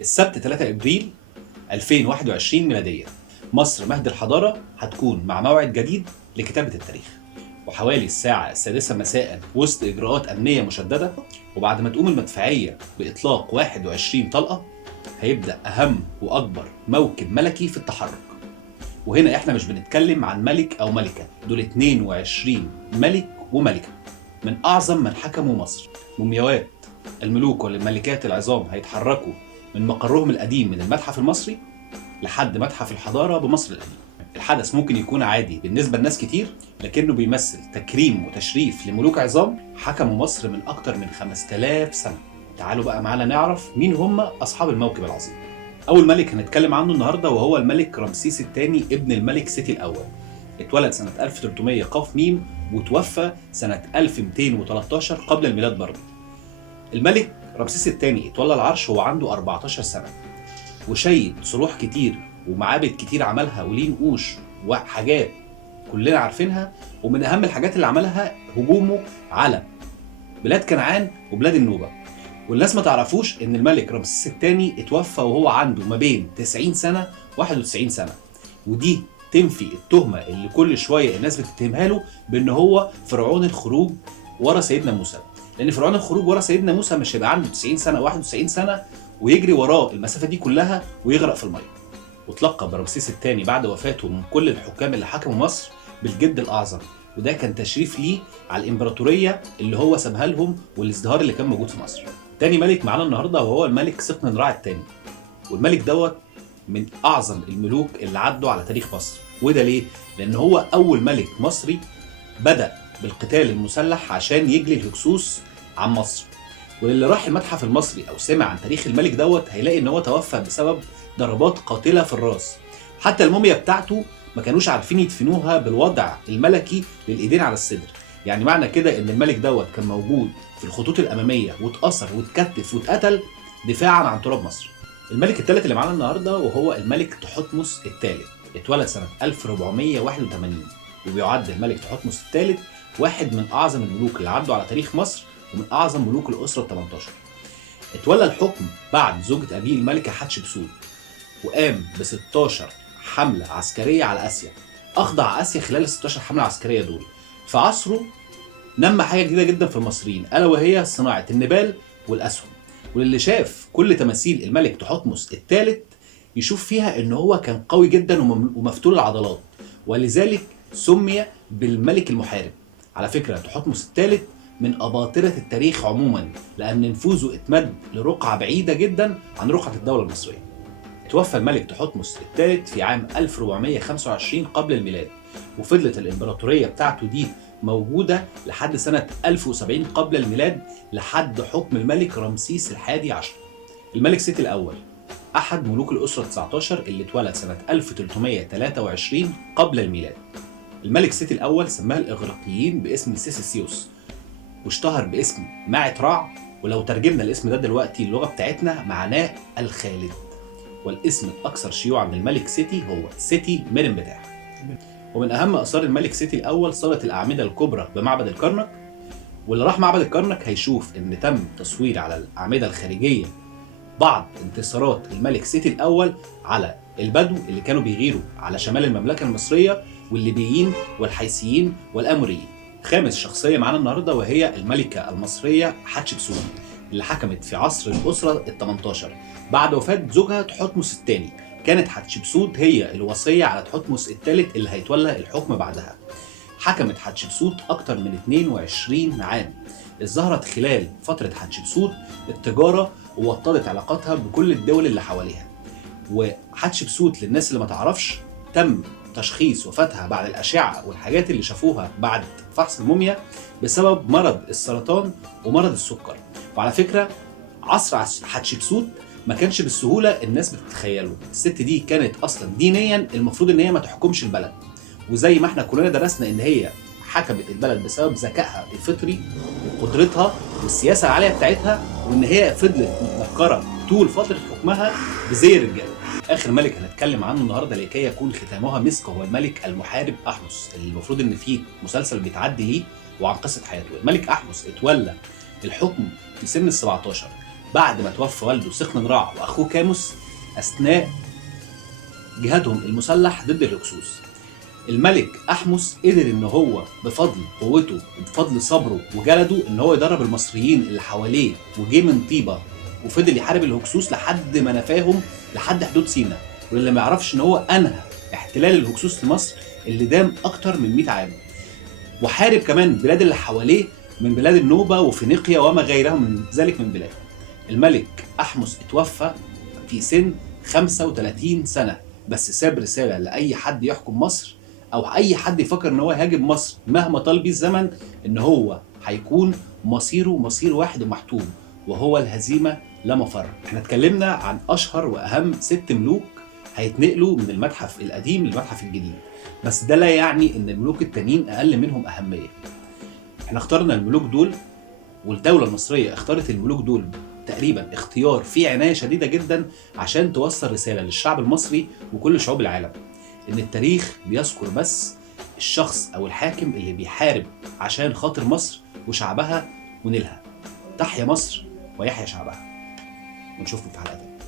السبت 3 ابريل 2021 ميلادية. مصر مهد الحضارة هتكون مع موعد جديد لكتابة التاريخ، وحوالي الساعة 6 مساء وسط إجراءات أمنية مشددة، وبعد ما تقوم المدفعية بإطلاق 21 طلقة هيبدأ أهم وأكبر موكب ملكي في التحرك. وهنا إحنا مش بنتكلم عن ملك أو ملكة، دول 22 ملك وملكة من أعظم من حكموا مصر. مومياوات الملوك والملكات العظام هيتحركوا من مقرهم القديم من المتحف المصري لحد متحف الحضارة بمصر القديم. الحدث ممكن يكون عادي بالنسبة لناس كتير، لكنه بيمثل تكريم وتشريف لملوك عظام حكموا مصر من أكتر من 5000 سنة. تعالوا بقى معانا نعرف مين هم أصحاب الموكب العظيم. أول ملك هنتكلم عنه النهاردة وهو الملك رمسيس الثاني ابن الملك سيتي الأول. اتولد سنة 1300 قاف ميم وتوفى سنة 1213 قبل الميلاد برضه. الملك رمسيس الثاني اتولى العرش وهو عنده 14 سنة، وشيد صروح كتير ومعابد كتير عملها وليه نقوش وحاجات كلنا عارفينها. ومن أهم الحاجات اللي عملها هجومه على بلاد كنعان وبلاد النوبة. والناس ما تعرفوش إن الملك رمسيس الثاني اتوفى وهو عنده ما بين 90 سنة و91 سنة، ودي تنفي التهمة اللي كل شوية الناس بتتهمها له بأن هو فرعون الخروج ورا سيدنا موسى. لأن فرعون الخروج ورا سيدنا موسى مش هيبقى عنده 90 سنة و91 سنة ويجري وراه المسافة دي كلها ويغرق في المية. وتلقب رمسيس الثاني بعد وفاته من كل الحكام اللي حكموا مصر بالجد الأعظم، وده كان تشريف ليه على الإمبراطورية اللي هو سابها لهم والازدهار اللي كان موجود في مصر. تاني ملك معانا النهارده وهو الملك سقننرع الثاني، والملك دوت من أعظم الملوك اللي عدوا على تاريخ مصر. وده ليه؟ لأن هو أول ملك مصري بدأ بالقتال المسلح عشان يجلي الهكسوس عن مصر. واللي راح المتحف المصري أو سمع عن تاريخ الملك دوت هيلاقي إن هو توفى بسبب ضربات قاتلة في الراس. حتى الموميا بتاعته ما كانوش عارفين يدفنوها بالوضع الملكي للإيدين على الصدر. يعني معنى كده إن الملك دوت كان موجود في الخطوط الأمامية واتأثر واتكتف واتقتل دفاعا عن تراب مصر. الملك الثالث اللي معانا النهارده وهو الملك تحتمس الثالث. اتولد سنة 1481، وبيعد الملك تحتمس الثالث واحد من أعظم الملوك اللي عدوا على تاريخ مصر ومن أعظم ملوك الأسرة ال18. اتولى الحكم بعد زوجة أبيه الملكة حتشبسوت، وقام ب 16 حملة عسكرية على آسيا. أخضع آسيا خلال ال 16 حملة عسكرية دول. في عصره نمى حاجة جديدة جدا في المصريين، ألا وهي صناعة النبال والأسهم. واللي شاف كل تماثيل الملك تحتمس الثالث يشوف فيها إن هو كان قوي جدا ومفتول العضلات، ولذلك سمي بالملك المحارب. على فكرة تحتمس الثالث من أباطرة التاريخ عموما، لأن نفوذه اتمد لرقعة بعيدة جدا عن رقعة الدولة المصرية. توفى الملك تحتمس الثالث في عام 1425 قبل الميلاد، وفضلت الإمبراطورية بتاعته دي موجودة لحد سنة 1070 قبل الميلاد لحد حكم الملك رمسيس الحادي عشر. الملك سيتي الأول أحد ملوك الأسرة 19 اللي اتولد سنة 1323 قبل الميلاد. الملك سيتي الأول سماه الإغريقيين باسم سيسيسيوس، واشتهر باسم ماعت رع، ولو ترجمنا الاسم ده دلوقتي اللغة بتاعتنا معناه الخالد. والاسم الأكثر شيوعا للملك سيتي هو سيتي منبتاح. ومن أهم آثار الملك سيتي الأول صالة الأعمدة الكبرى بمعبد الكرنك. واللي راح معبد الكرنك هيشوف إن تم تصوير على الأعمدة الخارجية بعض انتصارات الملك سيتي الأول على البدو اللي كانوا بيغيروا على شمال المملكة المصرية والليبيين والحيثيين والآموريين. خامس شخصية معانا النهاردة وهي الملكة المصرية حتشبسوت، اللي حكمت في عصر الأسرة ال18 بعد وفاة زوجها تحتمس الثاني. كانت حتشبسوت هي الوصية على تحتمس الثالث اللي هيتولى الحكم بعدها. حكمت حتشبسوت أكتر من 22 عام. ظهرت خلال فترة حتشبسوت التجارة ووطدت علاقاتها بكل الدول اللي حواليها. وحتشبسوت للناس اللي ما تعرفش تم تشخيص وفاتها بعد الأشعة والحاجات اللي شافوها بعد فحص الموميا بسبب مرض السرطان ومرض السكر. وعلى فكرة عصر حتشبسوت ما كانش بالسهولة الناس بتتخيله. الست دي كانت أصلا دينيا المفروض إن هي ما تحكمش البلد، وزي ما احنا كلنا درسنا إن هي حكمت البلد بسبب ذكائها الفطري وقدرتها والسياسة العالية بتاعتها، وإن هي فضلت متنكرة طول فترة حكمها بزي الرجال. آخر ملك هنتكلم عنه النهارده لكي يكون ختامها مسك هو الملك المحارب أحمس، اللي المفروض إن فيه مسلسل بيتعدي ليه وعن قصة حياته. الملك أحمس اتولى الحكم في سن ال17 بعد ما توفى والده سقننرع واخوه كاموس اثناء جهادهم المسلح ضد الهكسوس. الملك احمس قدر ان هو بفضل قوته وبفضل صبره وجلده ان هو يدرب المصريين اللي حواليه، وجه من طيبه وفضل يحارب الهكسوس لحد ما نفاهم لحد حدود سيناء. واللي ما يعرفش ان هو انهى احتلال الهكسوس لمصر اللي دام اكتر من 100 عام، وحارب كمان البلاد اللي حواليه من بلاد النوبه وفينيقيا وما غيرها من ذلك من بلاد. الملك احمس اتوفى في سن 35 سنه، بس ساب رساله لاي حد يحكم مصر او اي حد يفكر ان هو يهاجم مصر مهما طال بيه الزمن، ان هو هيكون مصيره مصير واحد ومحتوم، وهو الهزيمه لا مفر. احنا اتكلمنا عن اشهر واهم 6 ملوك هيتنقلوا من المتحف القديم للمتحف الجديد، بس ده لا يعني ان الملوك التانيين اقل منهم اهميه. احنا اخترنا الملوك دول، والدوله المصريه اختارت الملوك دول تقريبا اختيار فيه عنايه شديده جدا عشان توصل رساله للشعب المصري وكل شعوب العالم ان التاريخ بيذكر بس الشخص او الحاكم اللي بيحارب عشان خاطر مصر وشعبها ونيلها. تحيا مصر ويحيا شعبها، ونشوفكم في حلقة تانية.